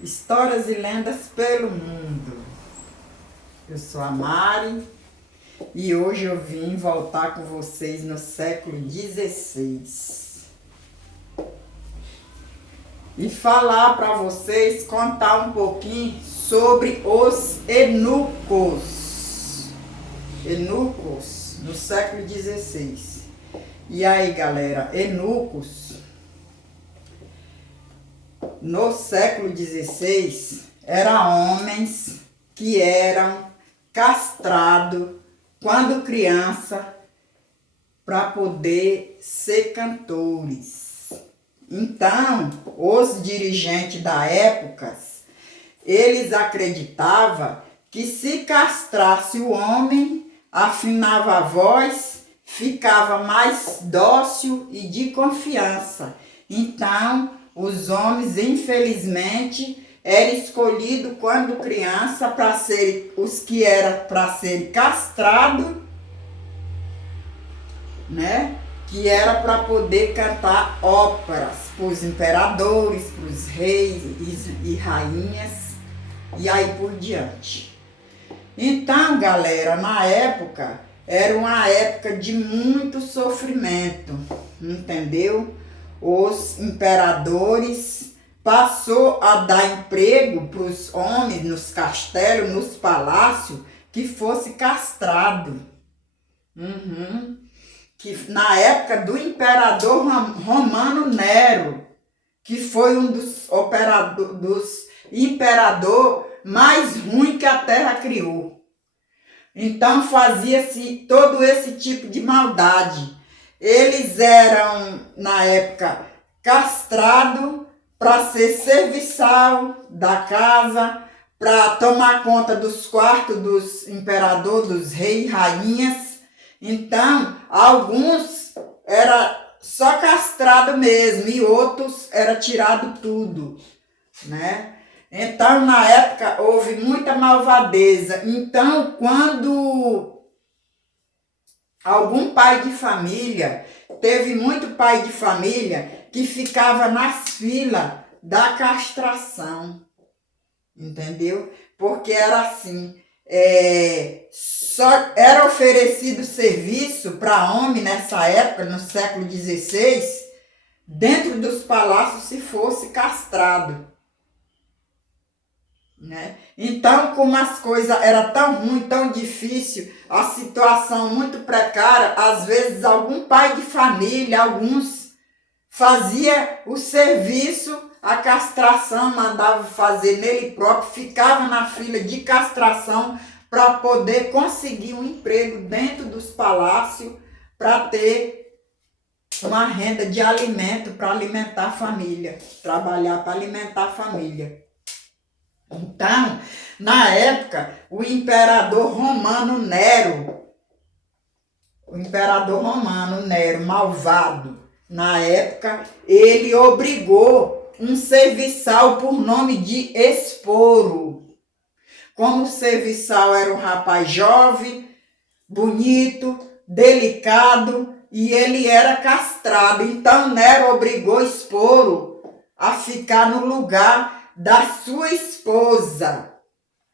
Histórias e lendas pelo mundo. Eu sou a Mari e hoje eu vim voltar com vocês no século XVI e falar para vocês, contar um pouquinho sobre os eunucos. Eunucos no século XVI. E aí, galera, eunucos no século XVI eram homens que eram castrados quando criança para poder ser cantores. Então, os dirigentes da época, eles acreditavam que se castrasse o homem, afinava a voz, ficava mais dócil e de confiança. Então, os homens, infelizmente, eram escolhidos quando criança para ser os que eram para ser castrados, né? Que era para poder cantar óperas para os imperadores, para os reis e rainhas, e aí por diante. Então, galera, na época, era uma época de muito sofrimento, entendeu? Os imperadores passou a dar emprego para os homens nos castelos, nos palácios, que fosse castrado. Que na época do imperador Romano Nero, que foi um dos imperadores mais ruins que a terra criou. Então fazia-se todo esse tipo de maldade. Eles eram, na época, castrados para ser serviçal da casa, para tomar conta dos quartos dos imperadores, dos reis e rainhas. Então, alguns era só castrado mesmo e outros era tirado tudo, né? Então, na época, houve muita malvadeza. Então, quando algum pai de família, teve muito pai de família que ficava nas filas da castração, entendeu? Porque era assim, só era oferecido serviço para homem nessa época, no século XVI, dentro dos palácios se fosse castrado. Né? Então, como as coisas eram tão ruins, tão difícil, a situação muito precária, às vezes algum pai de família, alguns fazia o serviço, a castração, mandava fazer nele próprio, ficava na fila de castração para poder conseguir um emprego dentro dos palácios, para ter uma renda de alimento para alimentar a família, trabalhar para alimentar a família. Então, na época, o imperador Romano Nero, malvado, na época, ele obrigou um serviçal por nome de Esporo. Como o serviçal era um rapaz jovem, bonito, delicado, e ele era castrado. Então, Nero obrigou Esporo a ficar no lugar da sua esposa,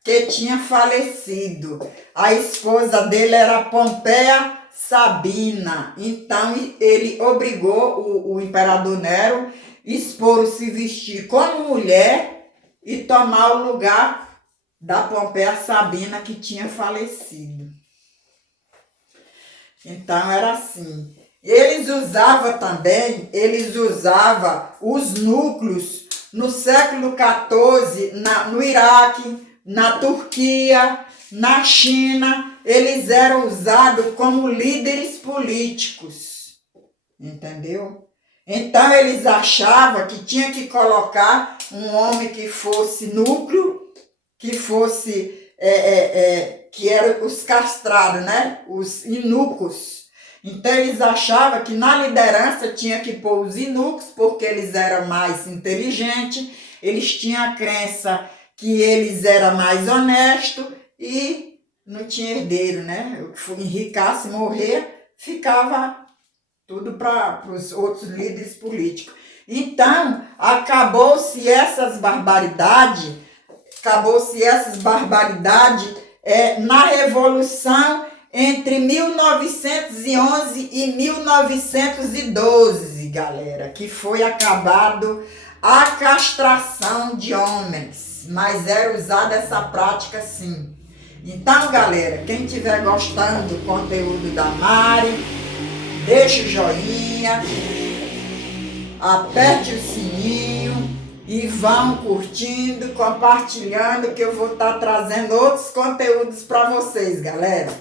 que tinha falecido. A esposa dele era Pompeia Sabina. Então ele obrigou o imperador Nero Esporo se vestir como mulher e tomar o lugar da Pompeia Sabina que tinha falecido. Então era assim. Eles usavam os núcleos no século XIV, no Iraque, na Turquia, na China, eles eram usados como líderes políticos, entendeu? Então eles achavam que tinha que colocar um homem que fosse núcleo, que fosse, que eram os castrados, né? Os eunucos. Então eles achavam que na liderança tinha que pôr os eunucos, porque eles eram mais inteligentes, eles tinham a crença que eles eram mais honestos e não tinha herdeiro, né? Enricasse, morrer, ficava tudo para os outros líderes políticos. Então, acabou-se essas barbaridades na Revolução entre 1911 e 1912, galera, que foi acabado a castração de homens, mas era usada essa prática sim. Então, galera, quem estiver gostando do conteúdo da Mari, deixa o joinha, aperte o sininho e vão curtindo, compartilhando, que eu vou estar trazendo outros conteúdos para vocês, galera.